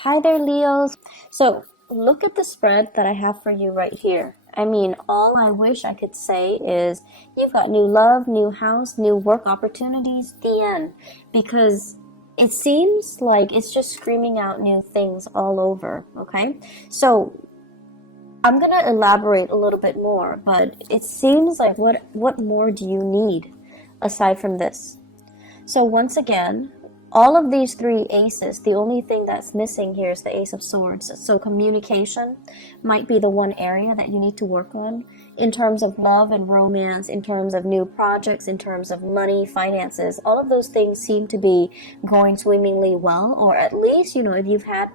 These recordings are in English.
Hi there, Leos. So, look at the spread that I have for you right here. I mean, all I wish I could say is you've got new love, new house, new work opportunities, the end. Because it seems like it's just screaming out new things all over, okay? So, I'm gonna elaborate a little bit more, but it seems like what more do you need aside from this? So once again, all of these three aces, the only thing that's missing here is the Ace of Swords. So communication might be the one area that you need to work on in terms of love and romance, in terms of new projects, in terms of money, finances. All of those things seem to be going swimmingly well, or at least, if you've had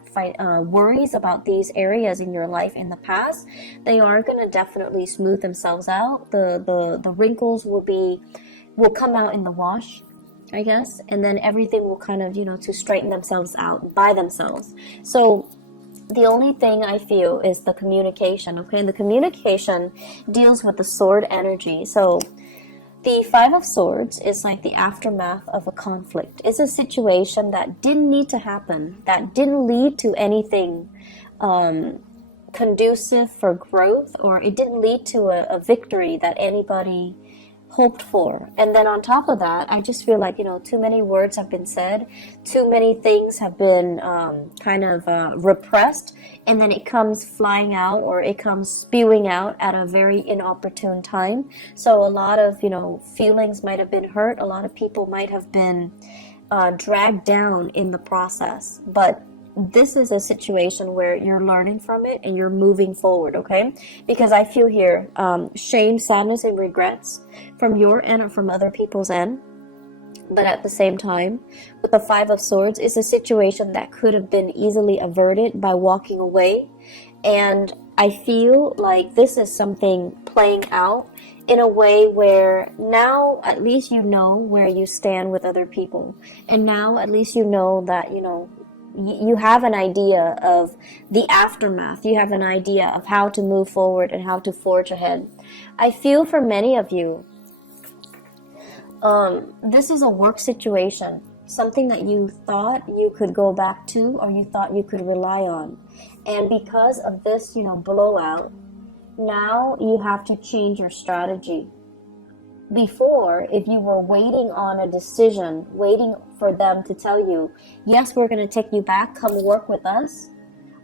worries about these areas in your life in the past, they are going to definitely smooth themselves out. The wrinkles will come out in the wash, I guess, and then everything will kind of, to straighten themselves out by themselves. So the only thing I feel is the communication, okay? And the communication deals with the sword energy. So the Five of Swords is like the aftermath of a conflict. It's a situation that didn't need to happen, that didn't lead to anything conducive for growth, or it didn't lead to a victory that anybody hoped for. And then on top of that, I just feel like, too many words have been said, too many things have been repressed, and then it comes flying out, or it comes spewing out at a very inopportune time. So a lot of, feelings might have been hurt, a lot of people might have been dragged down in the process. But this is a situation where you're learning from it and you're moving forward, okay? Because I feel here shame, sadness, and regrets from your end or from other people's end. But at the same time, with the Five of Swords, it's a situation that could have been easily averted by walking away. And I feel like this is something playing out in a way where now at least you know where you stand with other people. And now at least you know that, you have an idea of the aftermath. You have an idea of how to move forward and how to forge ahead. I feel for many of you, this is a work situation, something that you thought you could go back to or you thought you could rely on. And because of this, blowout, now you have to change your strategy. Before, if you were waiting on a decision, waiting for them to tell you, yes, we're going to take you back, come work with us,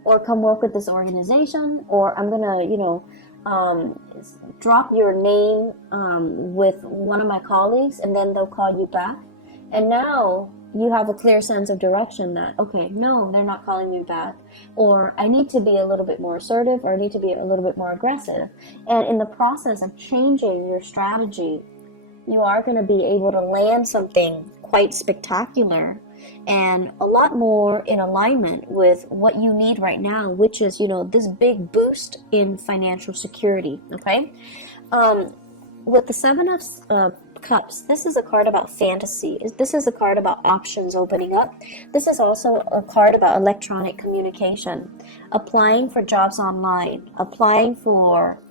or come work with this organization, or I'm going to, drop your name with one of my colleagues, and then they'll call you back. And now you have a clear sense of direction that, okay, no, they're not calling me back, or I need to be a little bit more assertive, or I need to be a little bit more aggressive. And in the process of changing your strategy, you are going to be able to land something quite spectacular and a lot more in alignment with what you need right now, which is, this big boost in financial security, okay? With the Seven of Cups, this is a card about fantasy. This is a card about options opening up. This is also a card about electronic communication, applying for jobs online, applying for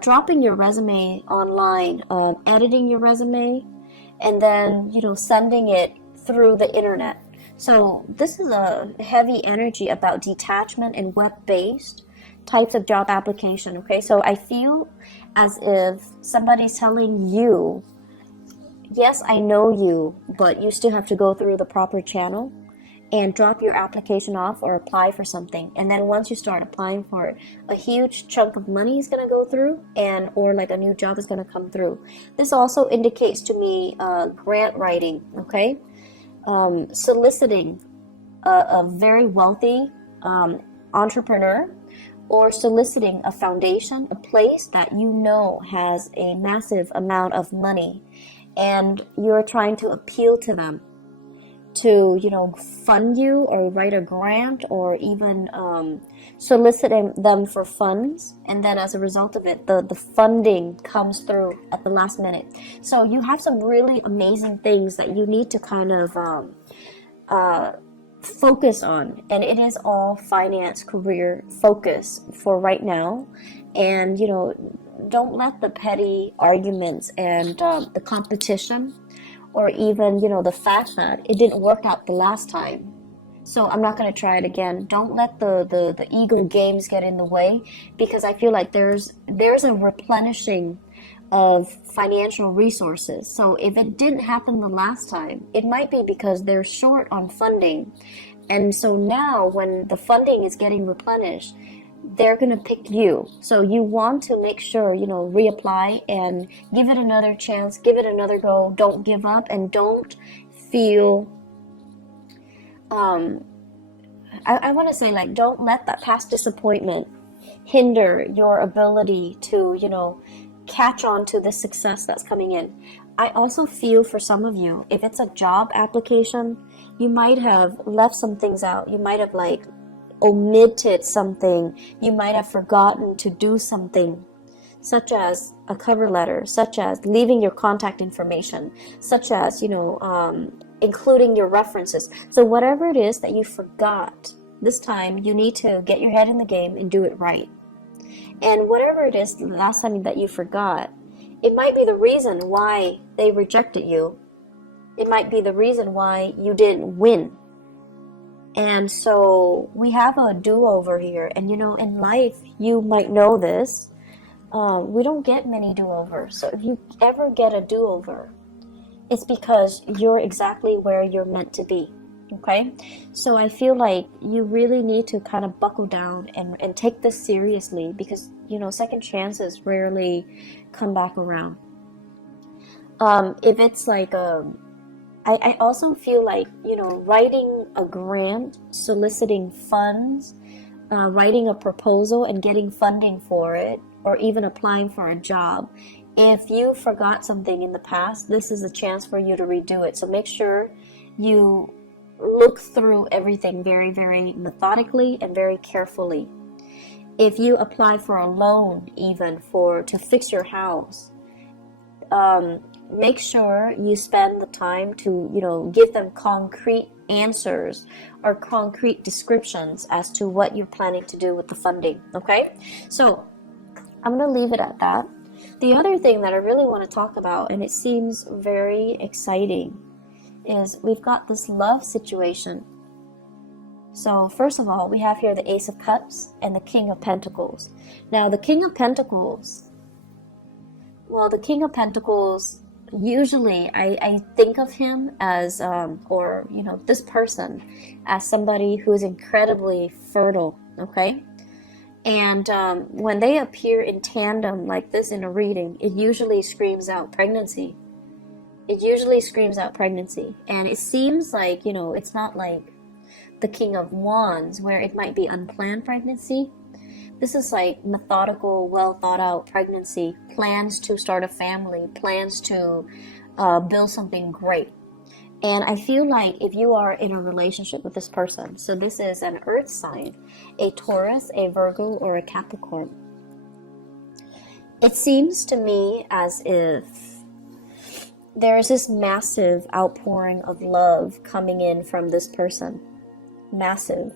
dropping your resume online, editing your resume, and then, sending it through the internet. So this is a heavy energy about detachment and web-based types of job application, okay? So I feel as if somebody's telling you, yes, I know you, but you still have to go through the proper channel and drop your application off or apply for something. And then once you start applying for it, a huge chunk of money is going to go through, or like a new job is going to come through. This also indicates to me grant writing, okay? Soliciting a very wealthy entrepreneur, or soliciting a foundation, a place that has a massive amount of money, and you're trying to appeal to them to, fund you or write a grant, or even solicit them for funds. And then as a result of it, the funding comes through at the last minute. So you have some really amazing things that you need to kind of focus on. And it is all finance career focus for right now. And, don't let the petty arguments and the competition, or even, the fact that it didn't work out the last time, So I'm not going to try it again. Don't let the ego games get in the way, because I feel like there's a replenishing of financial resources. So if it didn't happen the last time, it might be because they're short on funding. And so now when the funding is getting replenished, they're going to pick you. So you want to make sure, reapply and give it another chance, give it another go. Don't give up, and don't feel, I want to say, like, don't let that past disappointment hinder your ability to, catch on to the success that's coming in. I also feel for some of you, if it's a job application, you might have left some things out. You might have omitted something. You might have forgotten to do something, such as a cover letter, such as leaving your contact information, such as, including your references. So whatever it is that you forgot, this time you need to get your head in the game and do it right. And whatever it is the last time that you forgot, it might be the reason why they rejected you. It might be the reason why you didn't win. And so we have a do-over here. And in life, you might know this, we don't get many do-overs. So if you ever get a do-over, it's because you're exactly where you're meant to be. Okay? So I feel like you really need to kind of buckle down and take this seriously, because, second chances rarely come back around. If it's like I also feel like, writing a grant, soliciting funds, writing a proposal and getting funding for it, or even applying for a job. If you forgot something in the past, this is a chance for you to redo it. So make sure you look through everything very, very methodically and very carefully. If you apply for a loan, even to fix your house, make sure you spend the time to, give them concrete answers or concrete descriptions as to what you're planning to do with the funding. Okay? So I'm going to leave it at that. The other thing that I really want to talk about, and it seems very exciting, is we've got this love situation. So first of all, we have here the Ace of Cups and the King of Pentacles. Now the King of Pentacles, usually I think of him as, this person as somebody who is incredibly fertile, okay? And when they appear in tandem like this in a reading, it usually screams out pregnancy. And it seems like, it's not like the King of Wands, where it might be unplanned pregnancy. This is like methodical, well thought out pregnancy, plans to start a family, plans to build something great. And I feel like if you are in a relationship with this person, so this is an earth sign, a Taurus, a Virgo, or a Capricorn, it seems to me as if there is this massive outpouring of love coming in from this person. Massive.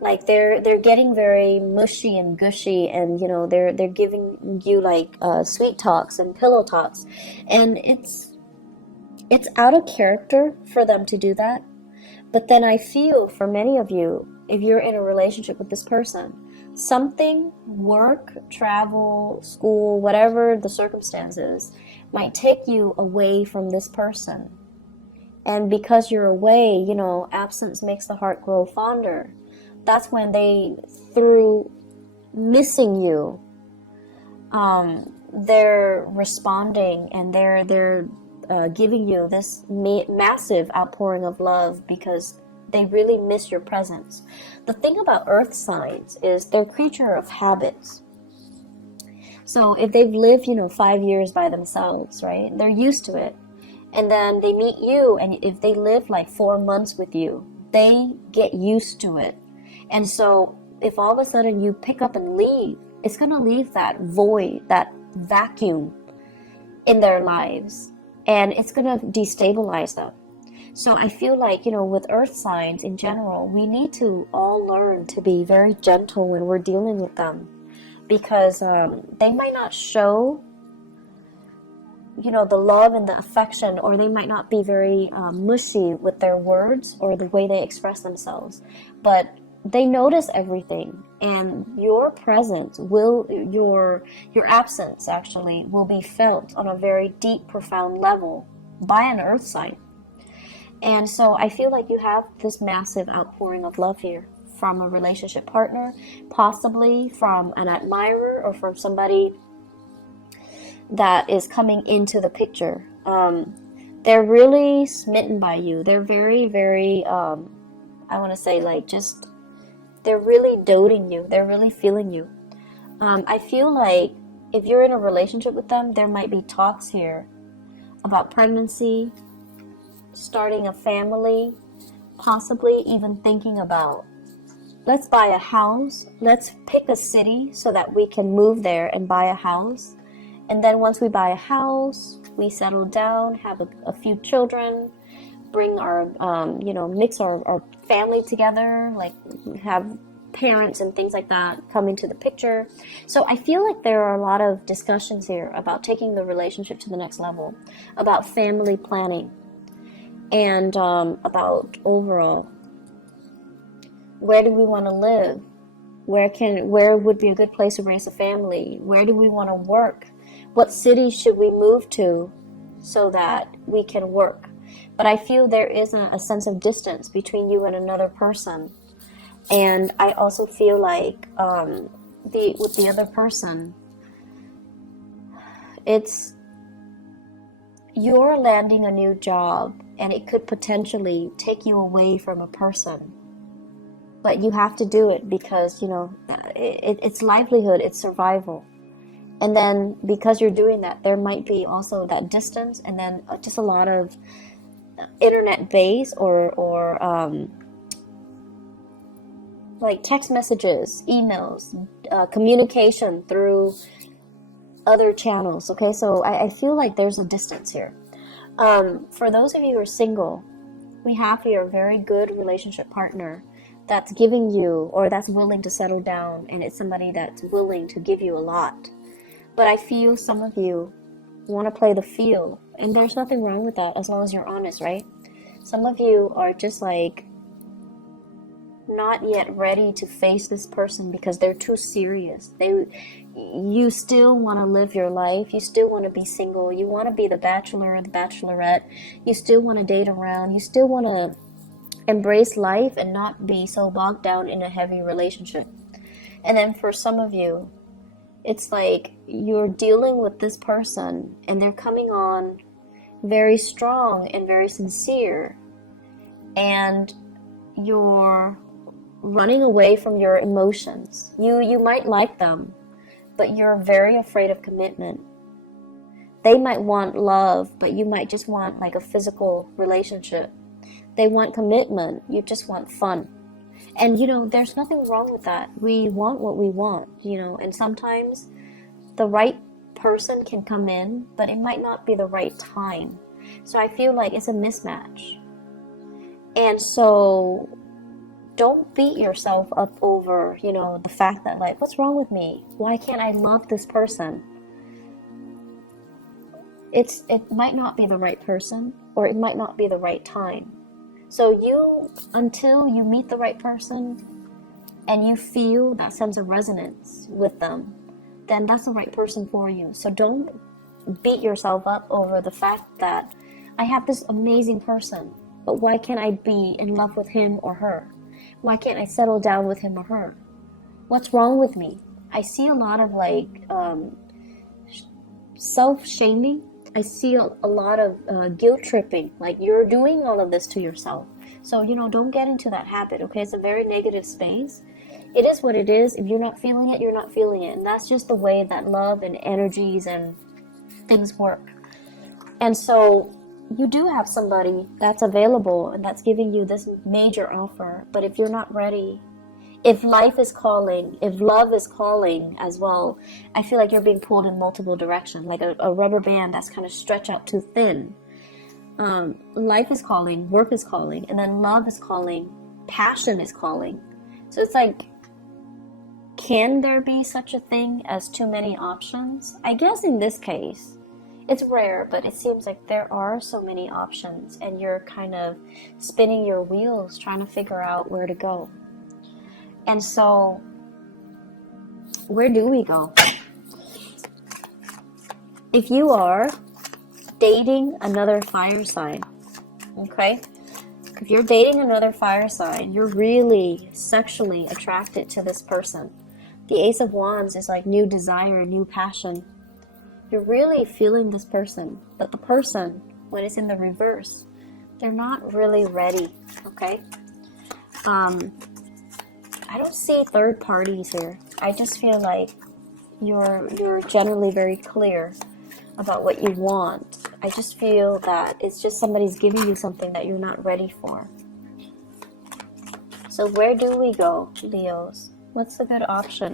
Like they're getting very mushy and gushy, and they're giving you like sweet talks and pillow talks, and it's out of character for them to do that. But then I feel for many of you, if you're in a relationship with this person, something, work, travel, school, whatever the circumstances, might take you away from this person. And because you're away, absence makes the heart grow fonder. That's when they, through missing you, they're responding, and they're giving you this massive outpouring of love because they really miss your presence. The thing about earth signs is they're creature of habits. So if they've lived, 5 years by themselves, right, they're used to it. And then they meet you, and if they live like 4 months with you, they get used to it. And so if all of a sudden you pick up and leave, it's going to leave that void, that vacuum in their lives, and it's going to destabilize them. So I feel like, with earth signs in general, we need to all learn to be very gentle when we're dealing with them, because they might not show the love and the affection, or they might not be very mushy with their words or the way they express themselves, but they notice everything, and your presence your absence actually will be felt on a very deep, profound level by an earth sign. And so I feel like you have this massive outpouring of love here from a relationship partner, possibly from an admirer or from somebody that is coming into the picture. They're really smitten by you. They're very, very, I want to say, like, just, they're really doting you. They're really feeling you. I feel like if you're in a relationship with them, there might be talks here about pregnancy, starting a family, possibly even thinking about, let's buy a house, let's pick a city so that we can move there and buy a house. And then once we buy a house, we settle down, have a few children, bring our, mix our family together, like have parents and things like that come into the picture. So I feel like there are a lot of discussions here about taking the relationship to the next level, about family planning, and about overall, where do we want to live? Where would be a good place to raise a family? Where do we want to work? What city should we move to so that we can work? But I feel there is a sense of distance between you and another person. And I also feel like with the other person, you're landing a new job, and it could potentially take you away from a person. But you have to do it because, it's livelihood, it's survival. And then because you're doing that, there might be also that distance, and then just a lot of internet based or like text messages, emails, communication through other channels. Okay, so I feel like there's a distance here. For those of you who are single, we have here a very good relationship partner that's giving you, or that's willing to settle down, and it's somebody that's willing to give you a lot. But I feel some of you want to play the field, and there's nothing wrong with that as long as you're honest, right? Some of you are just like not yet ready to face this person because they're too serious. You still want to live your life. You still want to be single. You want to be the bachelor or the bachelorette. You still want to date around. You still want to embrace life and not be so bogged down in a heavy relationship. And then for some of you, it's like you're dealing with this person and they're coming on very strong and very sincere, and you're running away from your emotions. You might like them, but you're very afraid of commitment. They might want love, but you might just want like a physical relationship. They want commitment, you just want fun. And there's nothing wrong with that. We want what we want, and sometimes the right person can come in, but it might not be the right time. So I feel like it's a mismatch. And so don't beat yourself up over, the fact that, like, what's wrong with me? Why can't I love this person? It might not be the right person, or it might not be the right time. So until you meet the right person and you feel that sense of resonance with them, then that's the right person for you. So don't beat yourself up over the fact that I have this amazing person, but why can't I be in love with him or her? Why can't I settle down with him or her? What's wrong with me? I see a lot of self-shaming. I see a lot of guilt tripping, like you're doing all of this to yourself. So, don't get into that habit, okay? It's a very negative space. It is what it is. If you're not feeling it, you're not feeling it. And that's just the way that love and energies and things work. And so you do have somebody that's available and that's giving you this major offer. But if you're not ready, if life is calling, if love is calling as well, I feel like you're being pulled in multiple directions, like a rubber band that's kind of stretched out too thin. Life is calling, work is calling, and then love is calling, passion is calling. So it's like, can there be such a thing as too many options? I guess in this case, It's rare, but it seems like there are so many options, and you're kind of spinning your wheels trying to figure out where to go. And so, where do we go? If you are dating another fire sign, okay? If you're dating another fire sign, you're really sexually attracted to this person. The Ace of Wands is like new desire, new passion. You're really feeling this person, but the person, when it's in the reverse, they're not really ready, okay? I don't see third parties here. I just feel like you're generally very clear about what you want. I just feel that it's just somebody's giving you something that you're not ready for. So where do we go, Leos? What's a good option?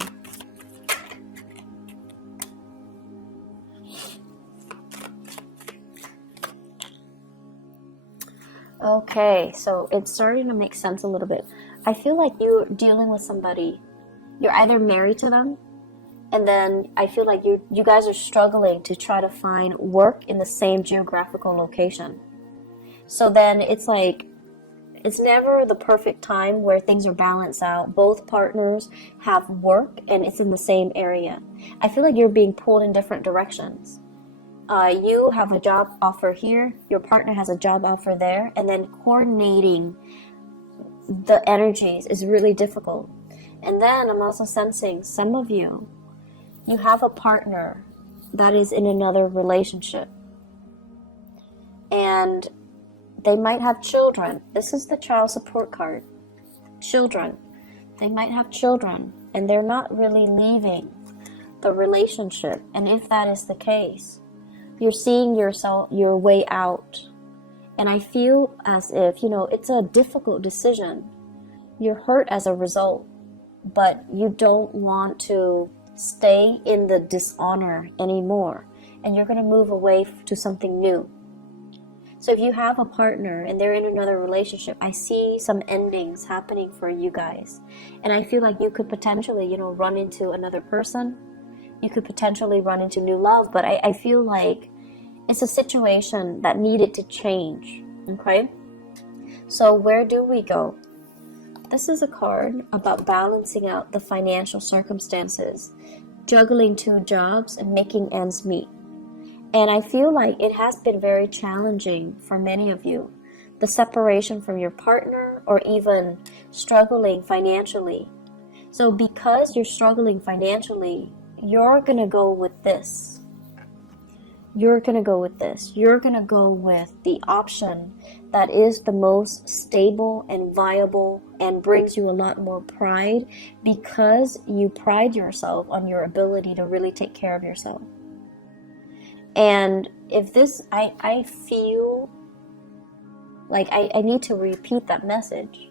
Okay, so it's starting to make sense a little bit. I feel like you're dealing with somebody. You're either married to them, and then I feel like you guys are struggling to try to find work in the same geographical location. So then it's like, it's never the perfect time where things are balanced out. Both partners have work and it's in the same area. I feel like you're being pulled in different directions. You have a job offer here, your partner has a job offer there, and then coordinating the energies is really difficult. And then I'm also sensing some of you have a partner that is in another relationship. And they might have children. This is the child support card. Children. They might have children, and they're not really leaving the relationship. And if that is the case, you're seeing your way out. And I feel as if, it's a difficult decision. You're hurt as a result, but you don't want to stay in the dishonor anymore. And you're going to move away to something new. So if you have a partner and they're in another relationship, I see some endings happening for you guys. And I feel like you could potentially, run into another person. You could potentially run into new love, but I feel like it's a situation that needed to change, okay? So where do we go? This is a card about balancing out the financial circumstances, juggling two jobs, and making ends meet. And I feel like it has been very challenging for many of you. The separation from your partner or even struggling financially. So because you're struggling financially, you're going to go with this. You're going to go with this. You're going to go with the option that is the most stable and viable and brings you a lot more pride because you pride yourself on your ability to really take care of yourself. And if this, I feel like I need to repeat that message.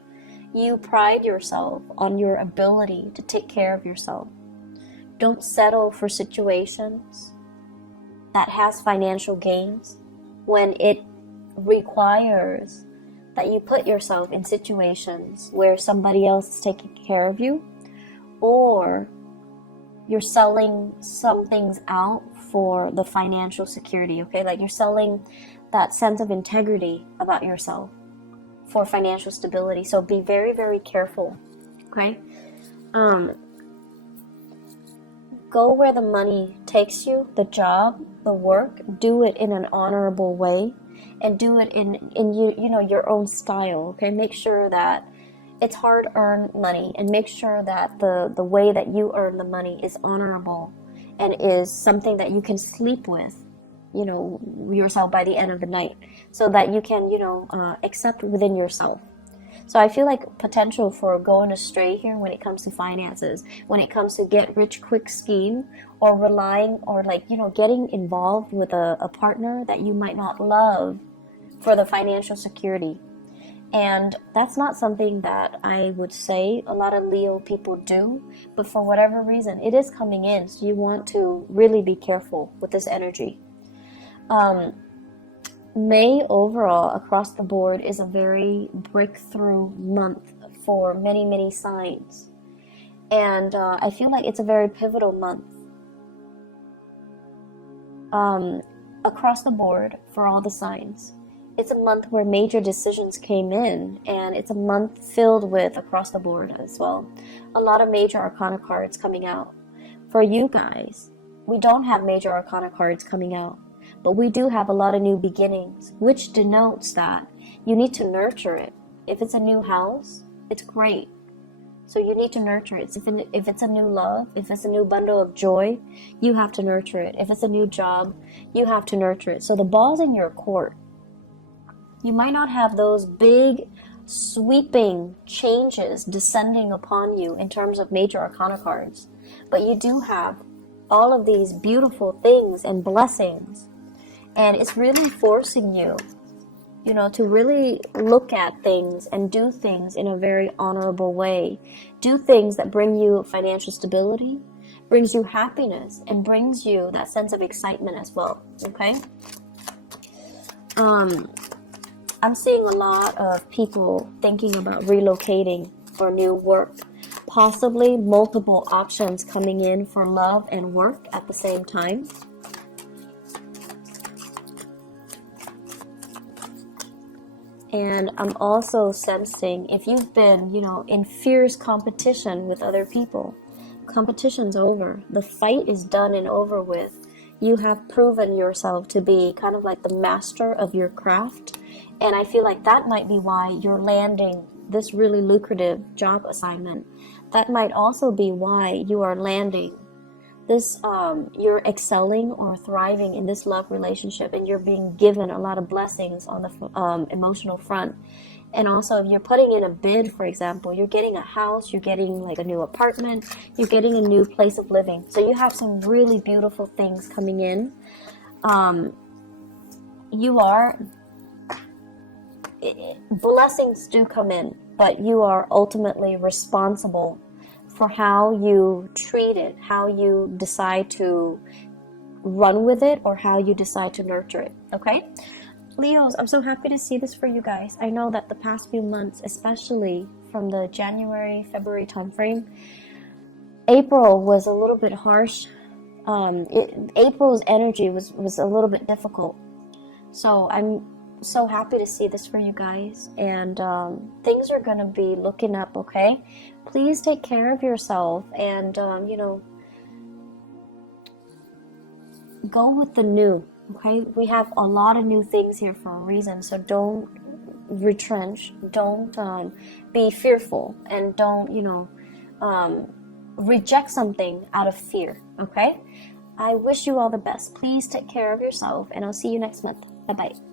You pride yourself on your ability to take care of yourself. Don't settle for situations that has financial gains when it requires that you put yourself in situations where somebody else is taking care of you, or you're selling some things out for the financial security, okay? Like you're selling that sense of integrity about yourself for financial stability. So be very, very careful, okay? Go where the money takes you, the job, the work. Do it in an honorable way, and do it in your own style. Okay, make sure that it's hard-earned money, and make sure that the way that you earn the money is honorable and is something that you can sleep with, yourself by the end of the night, so that you can accept within yourself. So I feel like potential for going astray here when it comes to finances, when it comes to get rich quick scheme, or relying or getting involved with a partner that you might not love for the financial security. And that's not something that I would say a lot of Leo people do, but for whatever reason, it is coming in. So you want to really be careful with this energy. May overall across the board is a very breakthrough month for many, many signs. And I feel like it's a very pivotal month. across the board for all the signs. It's a month where major decisions came in, and it's a month filled with across the board as well. A lot of major arcana cards coming out. For you guys, we don't have major arcana cards coming out, but we do have a lot of new beginnings, which denotes that you need to nurture it. If it's a new house, it's great. So you need to nurture it. If it's a new love, if it's a new bundle of joy, you have to nurture it. If it's a new job, you have to nurture it. So the ball's in your court. You might not have those big, sweeping changes descending upon you in terms of major arcana cards, but you do have all of these beautiful things and blessings. And it's really forcing you, to really look at things and do things in a very honorable way. Do things that bring you financial stability, brings you happiness, and brings you that sense of excitement as well, okay? I'm seeing a lot of people thinking about relocating for new work. Possibly multiple options coming in for love and work at the same time. And I'm also sensing if you've been, in fierce competition with other people, competition's over. The fight is done and over with. You have proven yourself to be kind of like the master of your craft. And I feel like that might be why you're landing this really lucrative job assignment. That might also be why you are landing this, you're excelling or thriving in this love relationship, and you're being given a lot of blessings on the emotional front. And also, if you're putting in a bid, for example, you're getting a house, you're getting like a new apartment, you're getting a new place of living. So you have some really beautiful things coming in. Blessings do come in, but you are ultimately responsible for how you treat it, how you decide to run with it, or how you decide to nurture it, okay? Leos, I'm so happy to see this for you guys. I know that the past few months, especially from the January, February timeframe, April was a little bit harsh. April's energy was a little bit difficult. So I'm so happy to see this for you guys, and things are gonna be looking up, okay? Please take care of yourself, and go with the new, okay? We have a lot of new things here for a reason, so don't retrench, don't be fearful, and don't reject something out of fear, okay? I wish you all the best. Please take care of yourself, and I'll see you next month. Bye bye.